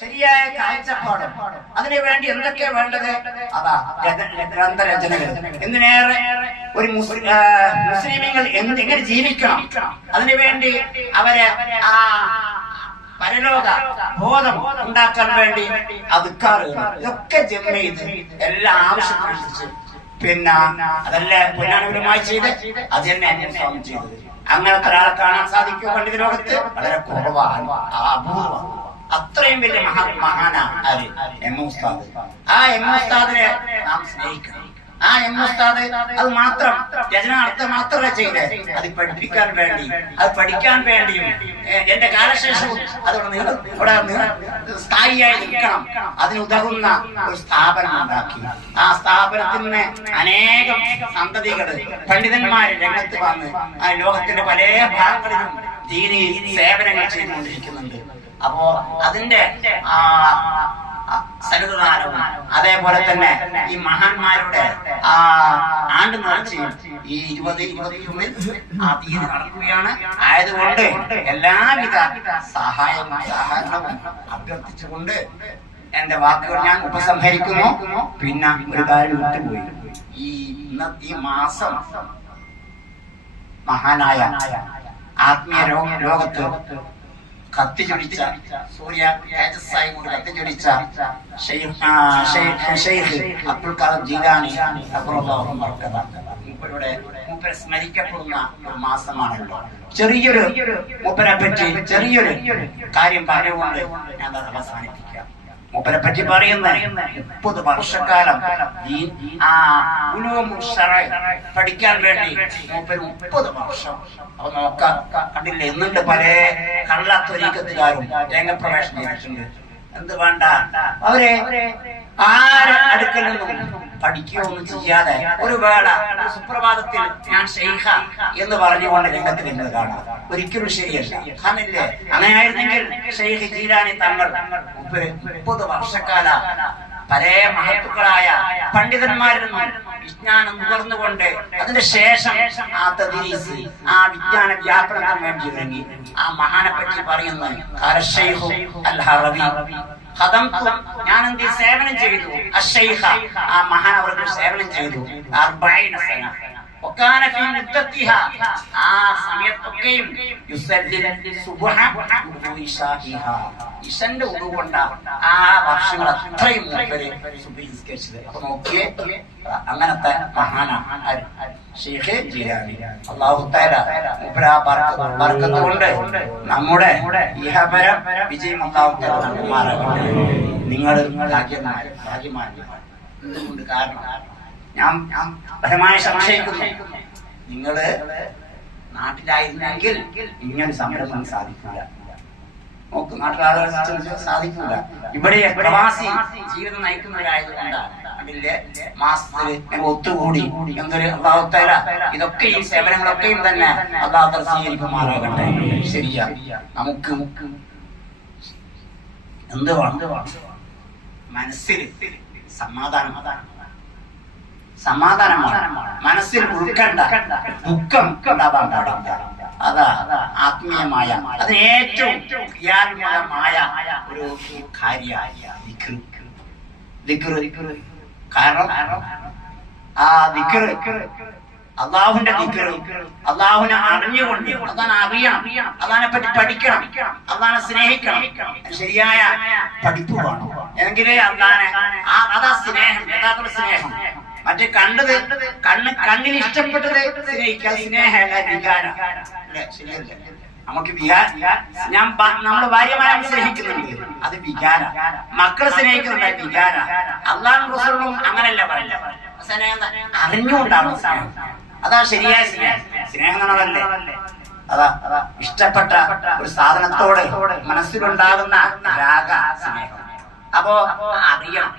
ശരിയായ കാഴ്ചപ്പാടും അതിനുവേണ്ടി എന്തൊക്കെയാ വേണ്ടത്? അതാ ഗ്രന്ഥരചനകൾ. എന്തിനേറെ ഒരു മുസ്ലിമീങ്ങൾ എങ്ങനെ ജീവിക്കണം, അതിനുവേണ്ടി അവരെ ആ പരലോക ബോധം ഉണ്ടാക്കാൻ വേണ്ടി അദ്കാറുകൾ ഇതൊക്കെ ജമഅത്ത് എല്ലാ ആവശ്യത്തിനനുസരിച്ച് പിന്നെ അതല്ലേ പൊന്നാനുമായി ചെയ്ത് അത് തന്നെ അന്വേഷണം ചെയ്തത്. അങ്ങനത്തെ ഒരാളെ കാണാൻ സാധിക്കുമോ പണ്ഡിത ലോകത്ത്? വളരെ കുറവാണ്, അപൂർവം. അത്രയും വലിയ മഹാനാ ആര്? എം ഉസ്താദ്. ആ എം ഉസ്താദിനെ നാം സ്നേഹിക്കണം. ആ എം ഉസ്താദ് അത് മാത്രം രചനാർത്ഥം മാത്രമല്ല ചെയ്തേ, അത് പഠിപ്പിക്കാൻ വേണ്ടി, അത് പഠിക്കാൻ വേണ്ടിയും എന്റെ കാലശേഷവും അതോടെ സ്ഥായിയായി നിൽക്കണം. അതിനുതകുന്ന ഒരു സ്ഥാപനം ഉണ്ടാക്കി. ആ സ്ഥാപനത്തിന് അനേകം സന്തതികൾ പണ്ഡിതന്മാര് രംഗത്ത് വന്ന് ആ ലോകത്തിന്റെ പല ഭാഗങ്ങളിലും ദീനി സേവനങ്ങൾ ചെയ്തുകൊണ്ടിരിക്കുന്നുണ്ട്. അപ്പോ അതിന്റെ സലുകാലവും അതേപോലെ തന്നെ ഈ മഹാന്മാരുടെ ആണ്ട് നേർച്ചയും ഈ 20-21 ആ തീയതി നടക്കുകയാണ്. ആയതുകൊണ്ട് എല്ലാവിധ സഹകരണവും അഭ്യർത്ഥിച്ചുകൊണ്ട് എന്റെ വാക്കുകൾ ഞാൻ ഉപസംഹരിക്കുന്നു. പിന്നെ ഒരു കാര്യം വിട്ടുപോയി. ഈ മാസം മഹാനായ ആത്മീയ ലോകത്ത് കത്തിച്ചൊടിച്ച സൂര്യ തേജസ്സായി കൊണ്ട് കത്തിച്ചൊടിച്ച ഷെയ്ഖ് അബ്ദുൽ ഖാദർ ജീലാനി മൂപ്പരെ സ്മരിക്കപ്പെടുന്ന ഒരു മാസമാണല്ലോ. ചെറിയൊരു മൂപ്പരെ പറ്റി ചെറിയൊരു കാര്യം പറഞ്ഞുകൊണ്ട് ഞാൻ അത് അവസാനിപ്പിക്കാം. മൂപ്പരെ പറ്റി പറയുന്ന 30 വർഷക്കാലം പഠിക്കാൻ വേണ്ടി മൂപ്പര് 30 വർഷം. അപ്പൊ നോക്കാം, കണ്ടില്ലേ, എന്നിട്ട് പല കള്ളത്തൊരീക്കത്തുകാരും രംഗപ്രവേശനം ചെയ്തിട്ടുണ്ട്. എന്ത് വേണ്ട, അവരെ ആരെ അടുക്കൽ നിന്നും പഠിക്കുകയൊന്നും ചെയ്യാതെ ഒരു വേള സുപ്രഭാതത്തിൽ ഞാൻ ഷെയ്ഖ എന്ന് പറഞ്ഞുകൊണ്ട് രംഗത്ത് വരുന്നത് കാണാം. ഒരിക്കലും ശരിയല്ല. കാണില്ലേ, അങ്ങനെയായിരുന്നെങ്കിൽ ഷെയ്ഖ് ജീലാനി തങ്ങൾ 30 വർഷക്കാല പല മഹത്തുക്കളായ പണ്ഡിതന്മാരിൽ നിന്നും വിജ്ഞാനം നുകർന്നുകൊണ്ട് അതിന്റെ ശേഷം ആ തദ്രീസ് ആ വിജ്ഞാന വ്യാപനത്തിന് വേണ്ടി ഇറങ്ങി. ആ മഹാനെ പറ്റി പറയുന്ന ഞാൻ എന്ത് സേവനം ചെയ്തു, അശൈഖ ആ മഹാൻ അവർക്ക് സേവനം ചെയ്തു 40 സന. ആ സമയത്തൊക്കെയും ഇശന്റെ ഉടുകൊണ്ട ആ വർഷങ്ങൾ അത്രയും സുബഹിസ്കരിച്ചത്. അപ്പൊ നോക്കിയേ, അങ്ങനത്തെ മഹാനാണ് ഷെയ്ഖ് ജീലാനി. അല്ലാഹു തആല ബർക്കത്ത് കൊണ്ട് നമ്മുടെ ഇഹപരം വിജയം അല്ലാഹു തആല നൽകുമാറാകട്ടെ. നിങ്ങൾ ഭാഗ്യമാന്മാരാണ്. എന്തുകൊണ്ട്? കാരണം ഞാൻ പരമായി സംശയിക്കുന്നു, നിങ്ങള് നാട്ടിലായിരുന്നെങ്കിൽ ഇങ്ങനെ സംരംഭം സാധിക്കില്ല. നോക്ക്, നാട്ടിലാളുകൾ സാധിക്കില്ല. ഇവിടെ പ്രവാസി ജീവിതം നയിക്കുന്നവരായതുകൊണ്ടാണ് അതിന്റെ മാസത്തിൽ ഒത്തുകൂടി എന്തൊരു അല്ലാഹു തആല ഇതൊക്കെ ഈ സേവനങ്ങളൊക്കെയും തന്നെ അല്ലാഹു തആല സ്വീകരിക്കുമാറാകട്ടെ. ശരിയാ, നമുക്ക് എന്ത് വേണം? മനസ്സിൽ സമാധാനമാണ്. മനസ്സിൽ ഉൾക്കണ്ട ദുഃഖം ഉണ്ടാവാൻ പാടില്ല. അതാ ആത്മീയമായ, അത് ഏറ്റവും ക്രിയാത്മകമായ ഒരു കാര്യമാണ് ദിക്ർ. കാരണം ആ ദിക്ർ അള്ളാഹുവിന്റെ ദിക്ർ, അള്ളാഹുവിനെ അറിഞ്ഞുകൊണ്ട് അതാണ് അറിയണം, അള്ളാഹിനെ പറ്റി പഠിക്കണം, അള്ളാഹിനെ സ്നേഹിക്കണം. ശരിയായ പഠിപ്പ് വേണം. എങ്കിലേ അള്ളാഹിനെ അതാ സ്നേഹം, യഥാർത്ഥ സ്നേഹം. മറ്റേ കണ്ണിന് ഇഷ്ടപ്പെട്ടത് സ്നേഹിക്കുക, സ്നേഹമല്ല വികാരം. ശരിയല്ല, നമുക്ക് നമ്മള് ഭാര്യമാരെ സ്നേഹിക്കുന്നുണ്ട്, അത് വികാര. മക്കളെ സ്നേഹിക്കുന്നുണ്ട്, വികാര. അള്ളാഹും റസൂലും അങ്ങനല്ല പറയില്ല, അറിഞ്ഞുകൊണ്ടാണ് സ്നേഹം. അതാ ശരിയായ സ്നേഹം. സ്നേഹം എന്നതല്ലേ, അതാ ഇഷ്ടപ്പെട്ട ഒരു സാധനത്തോട് മനസ്സിലുണ്ടാകുന്ന രാഗ സ്നേഹം. അപ്പോ അറിയണം.